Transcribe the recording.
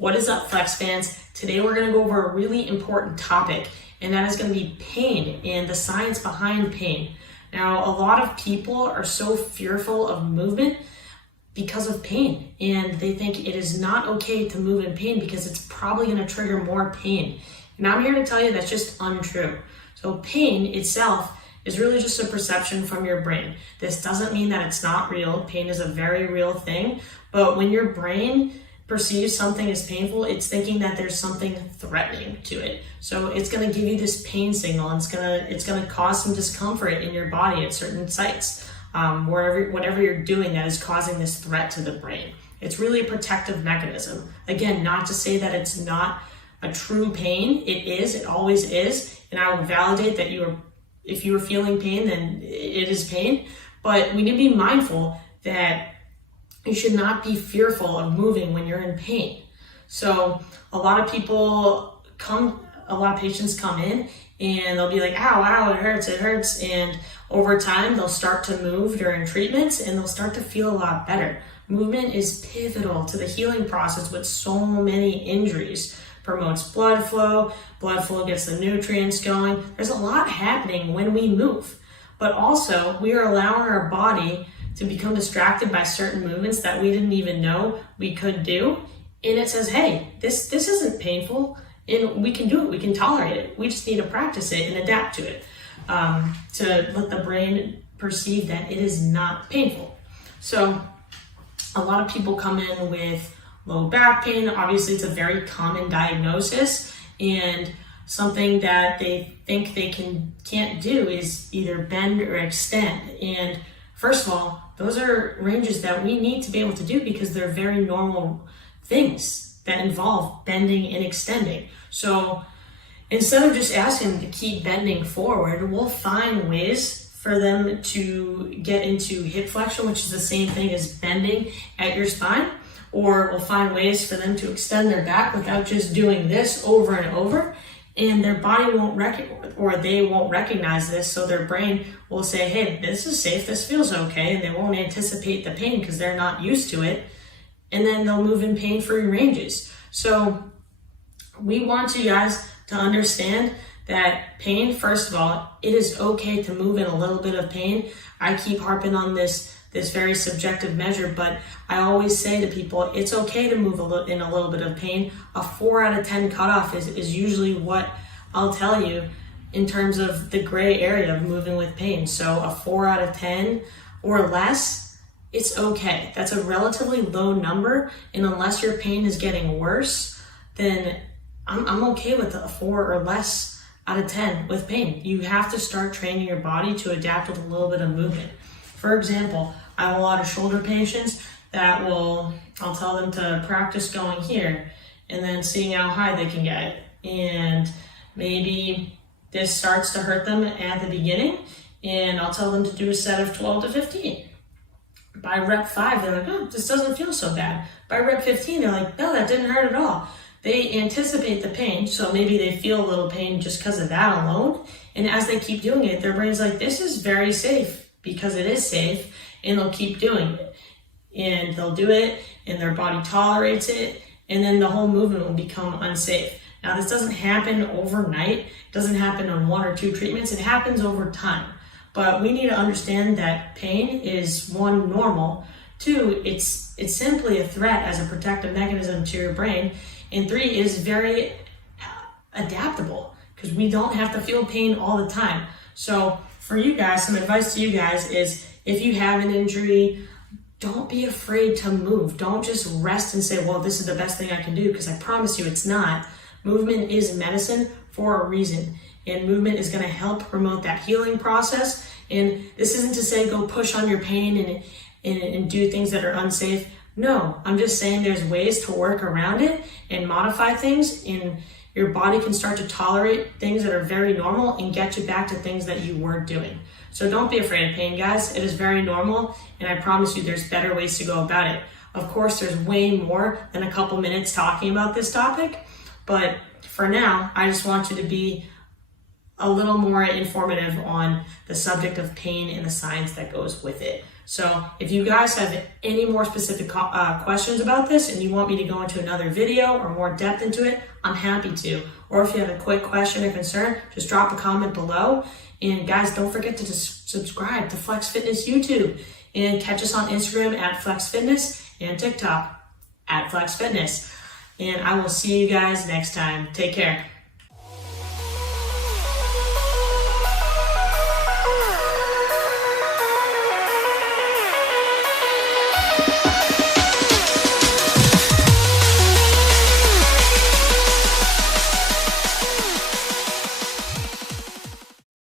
What is up, Flex fans? Today we're going to go over a really important topic, and that is going to be pain and the science behind pain. Now, a lot of people are so fearful of movement because of pain, and they think it is not okay to move in pain because it's probably going to trigger more pain. And I'm here to tell you that's just untrue. So pain itself is really just a perception from your brain. This doesn't mean that it's not real. Pain is a very real thing, but when your brain perceives something as painful, it's thinking that there's something threatening to it. So it's going to give you this pain signal, and it's going to cause some discomfort in your body at certain sites, whatever you're doing that is causing this threat to the brain. It's really a protective mechanism. Again, not to say that it's not a true pain. It is. It always is. And I will validate that if you are feeling pain, then it is pain. But we need to be mindful that you should not be fearful of moving when you're in pain. So a lot of patients come in and they'll be like, ow, it hurts. And over time, they'll start to move during treatments and they'll start to feel a lot better. Movement is pivotal to the healing process with so many injuries. Promotes blood flow gets the nutrients going. There's a lot happening when we move, but also we are allowing our body to become distracted by certain movements that we didn't even know we could do. And it says, hey, this isn't painful and we can do it, we can tolerate it. We just need to practice it and adapt to it to let the brain perceive that it is not painful. So a lot of people come in with low back pain. Obviously, it's a very common diagnosis, and something that they think they can't do is either bend or extend. And first of all, those are ranges that we need to be able to do because they're very normal things that involve bending and extending. So instead of just asking them to keep bending forward, we'll find ways for them to get into hip flexion, which is the same thing as bending at your spine. Or we'll find ways for them to extend their back without just doing this over and over, and their body won't they won't recognize this, so their brain will say, hey, this is safe, this feels okay, and they won't anticipate the pain because they're not used to it, and then they'll move in pain-free ranges. So we want you guys to understand that pain, first of all, it is okay to move in a little bit of pain. I keep harping on this very subjective measure, but I always say to people, it's okay to move in a little bit of pain. A 4 out of 10 cutoff is usually what I'll tell you in terms of the gray area of moving with pain. So a 4 out of 10 or less, it's okay. That's a relatively low number, and unless your pain is getting worse, then I'm okay with a 4 or less out of 10 with pain. You have to start training your body to adapt with a little bit of movement. For example, I have a lot of shoulder patients that I'll tell them to practice going here and then seeing how high they can get. And maybe this starts to hurt them at the beginning, and I'll tell them to do a set of 12 to 15. By rep 5, they're like, oh, this doesn't feel so bad. By rep 15, they're like, no, that didn't hurt at all. They anticipate the pain, so maybe they feel a little pain just because of that alone. And as they keep doing it, their brain's like, this is very safe, because it is safe, and they'll keep doing it. And they'll do it, and their body tolerates it, and then the whole movement will become unsafe. Now, this doesn't happen overnight. It doesn't happen on 1 or 2 treatments. It happens over time. But we need to understand that pain is, 1, normal. 2, it's simply a threat as a protective mechanism to your brain. And 3, is very adaptable because we don't have to feel pain all the time. So for you guys, some advice to you guys is, if you have an injury, don't be afraid to move. Don't just rest and say, well, this is the best thing I can do, because I promise you it's not. Movement is medicine for a reason, and movement is going to help promote that healing process. And this isn't to say go push on your pain and do things that are unsafe. No, I'm just saying there's ways to work around it and modify things, and your body can start to tolerate things that are very normal and get you back to things that you were doing. So don't be afraid of pain, guys. It is very normal, and I promise you there's better ways to go about it. Of course, there's way more than a couple minutes talking about this topic, but for now, I just want you to be a little more informative on the subject of pain and the science that goes with it. So if you guys have any more specific questions about this and you want me to go into another video or more depth into it, I'm happy to. Or if you have a quick question or concern, just drop a comment below. And guys, don't forget to subscribe to Flex Fitness YouTube and catch us on Instagram at Flex Fitness and TikTok at Flex Fitness. And I will see you guys next time. Take care.